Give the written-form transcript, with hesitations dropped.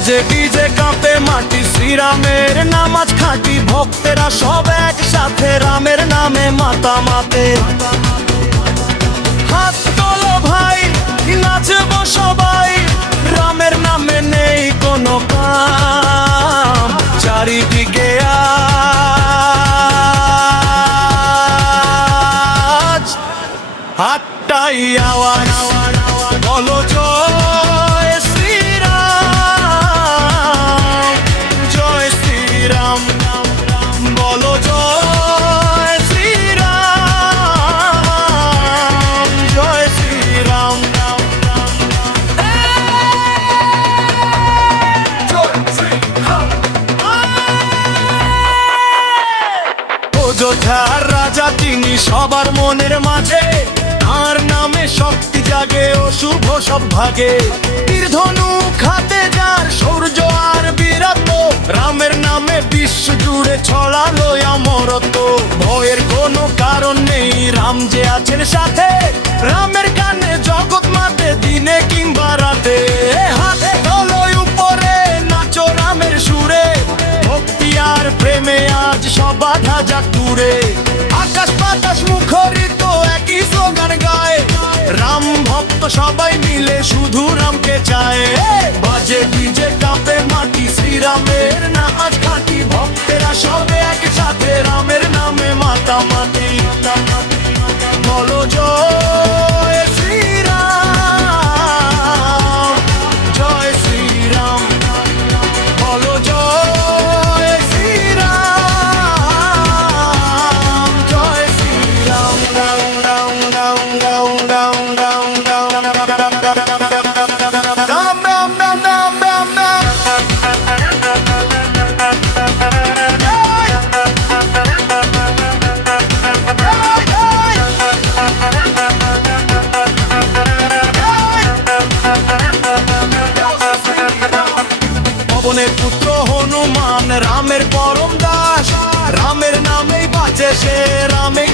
বাজে ডিজে কাঁপে মাটি, শ্রীরামের নামাজ খাঁটি, ভক্তেরা সব একসাথে রামের নামে মাতামাতে। হাত তোলো ভাই, নাচবো সবাই, রামের নামে নেই কোনো কাম। চারিদিকে আজ হাতটাই আওয়াজ, বলো জয় শ্রীরাম, জয় শ্রীরাম, বলো জয় শ্রীরাম, জয় শ্রীরাম। অযোধ্যার রাজা তিনি সবার মনের মাঝে, তার নামে শক্তি জাগে অশুভ সব ভাগে। তীরধনু খাতে যার সূর্য আর বীরত্ব, রামের নামে বিশ্ব জুড়ে ছড়ালো অমরত্ব। ভয়ের কোনো কারণ নেই, রাম যে আছেন সাথে, রামের গানে জগৎ মাতে দিনে কিংবা রাতে। হাতে তোলো উপরে, নাচো রামের সুরে, ভক্তি আর প্রেমে আজ সব বাধা যাক দূরে। আকাশ বাতাস মুখরিত একই স্লোগান গায়, রাম ভক্ত সবাই মিলে শুধু রামকে চায়। বাজে ডিজে কাঁপে মাটি, শ্রীরামের নামাজ খাঁটি, ভক্তেরা সবে একসাথে রামের নামে মাতামাতি। বলো জয় শ্রীরাম, জয় শ্রীরাম, বলো জয় শ্রীরাম, জয় শ্রীরাম। পবনের পুত্র হনুমান রামের পরম দাস, রামের নামেই বাঁচে সে, রামে